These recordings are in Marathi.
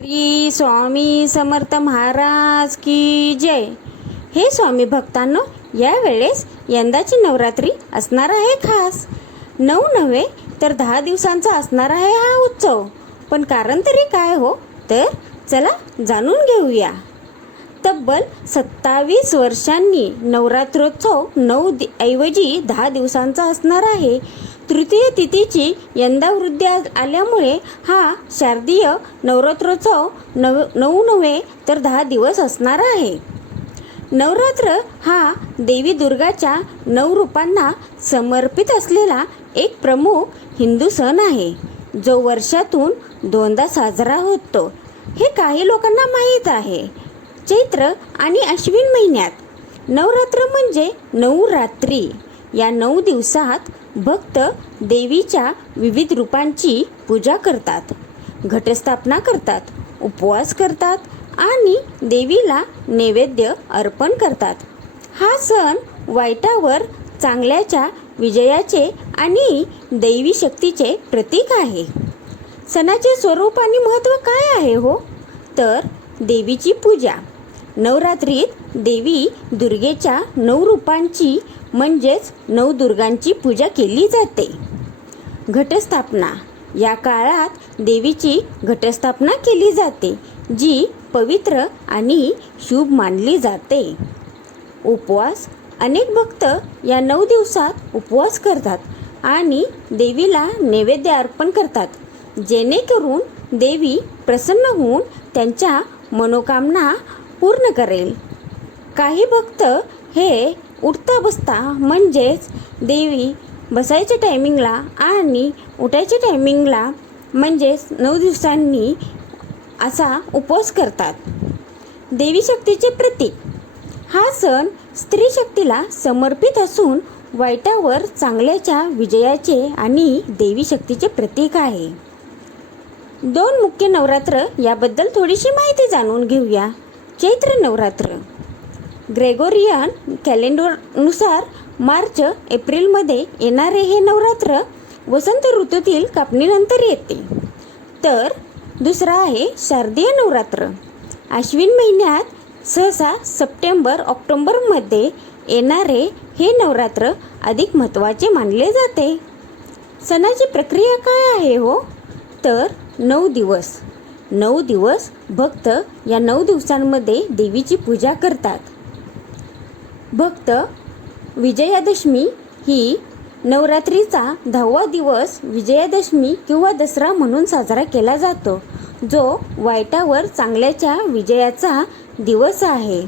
श्री स्वामी समर्थ महाराज की जय. हे स्वामी भक्तांनो यावेळेस यंदाची नवरात्री असणार आहे खास. नऊ नव्हे तर दहा दिवसांचा असणार आहे हा उत्सव. पण कारण तरी काय हो तर चला जाणून घेऊया. तब्बल सत्तावीस वर्षांनी नवरात्रोत्सव नऊ दि ऐवजी दहा दिवसांचा असणार आहे. तृतीय तिथीची यंदा वृद्धी आल्यामुळे हा शारदीय नवरात्रोत्सव नव नऊ नव्हे तर दहा दिवस असणार आहे. नवरात्र हा देवी दुर्गाच्या नऊ रूपांना समर्पित असलेला एक प्रमुख हिंदू सण आहे. जो वर्षातून दोनदा साजरा होतो. हे काही लोकांना माहीत आहे. चैत्र आणि अश्विन महिन्यात. नवरात्र म्हणजे नऊ रात्री. या नऊ दिवसात भक्त देवीच्या विविध रूपांची पूजा करतात घटस्थापना करतात उपवास करतात आणि देवीला नैवेद्य अर्पण करतात. हा सण वाईटावर चांगल्याच्या विजयाचे आणि दैवी शक्तीचे प्रतीक आहे. सणाचे स्वरूप आणि महत्त्व काय आहे हो? तर देवीची पूजा. नवरात्रीत देवी दुर्गेच्या नऊ रूपांची म्हणजेच नवदुर्गांची पूजा केली जाते. घटस्थापना. या काळात देवीची घटस्थापना केली जाते जी पवित्र आणि शुभ मानली जाते. उपवास. अनेक भक्त या नऊ दिवसात उपवास करतात आणि देवीला नैवेद्य अर्पण करतात जेणेकरून देवी प्रसन्न होऊन त्यांच्या मनोकामना पूर्ण करेल. काही भक्त हे उठता बसता म्हणजेच देवी बसायच्या टायमिंगला आणि उठायच्या टायमिंगला म्हणजेच नऊ दिवसांनी असा उपवास करतात. देवी शक्तीचे प्रतीक. हा सण स्त्री शक्तीला समर्पित असून वाईटावर चांगल्याच्या विजयाचे आणि देवी शक्तीचे प्रतीक आहे. दोन मुख्य नवरात्र याबद्दल थोडीशी माहिती जाणून घेऊया. चैत्र नवरात्र. ग्रेगोरियन कॅलेंडरनुसार मार्च एप्रिलमध्ये येणारे हे नवरात्र वसंत ऋतूतील कापणीनंतर येते. तर दुसरा आहे शारदीय नवरात्र. आश्विन महिन्यात सहसा सप्टेंबर ऑक्टोंबरमध्ये येणारे हे नवरात्र अधिक महत्त्वाचे मानले जाते. सणाची प्रक्रिया काय आहे हो? तर नऊ दिवस. नऊ दिवस भक्त या नऊ दिवसांमध्ये देवीची पूजा करतात. भक्त विजयादशमी ही नवरात्रीचा दहावा दिवस विजयादशमी किंवा दसरा म्हणून साजरा केला जातो जो वाईटावर चांगल्याच्या विजयाचा दिवस आहे.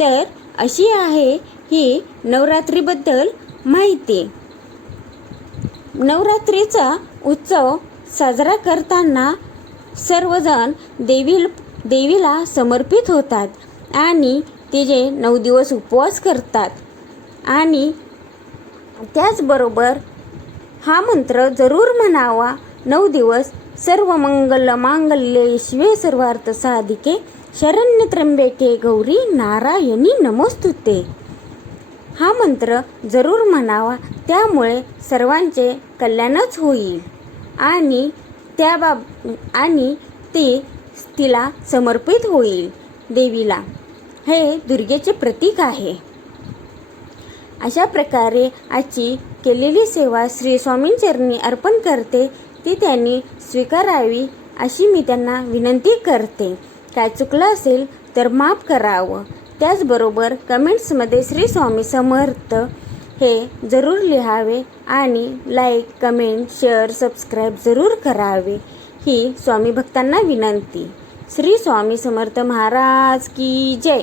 तर अशी आहे ही नवरात्रीबद्दल माहिती. नवरात्रीचा उत्सव साजरा करताना सर्वजण देवी देवीला समर्पित होतात आणि तिचे नऊ दिवस उपवास करतात. आणि त्याचबरोबर हा मंत्र जरूर म्हणावा. नऊ दिवस सर्व मंगल मांगल्य शिवे सर्वार्थ साधिके. शरण्य त्र्यंबके गौरी नारायणी नमोस्तुते. हा मंत्र जरूर म्हणावा. त्यामुळे सर्वांचे कल्याणच होईल. आणि त्या बाब आणि ते तिला समर्पित होईल देवीला. हे दुर्गेचे प्रतीक आहे. अशा प्रकारे आजची केलेली सेवा श्री स्वामींचरणी अर्पण करते. ती त्यांनी स्वीकारावी अशी मी त्यांना विनंती करते. काय चुकलं असेल तर माफ करावं. त्याचबरोबर कमेंट्समध्ये श्री स्वामी समर्थ हे जरूर लिहावे आणि लाईक कमेंट शेअर सबस्क्राईब जरूर करावे. ही स्वामी भक्तांना विनंती. श्री स्वामी समर्थ महाराज की जय.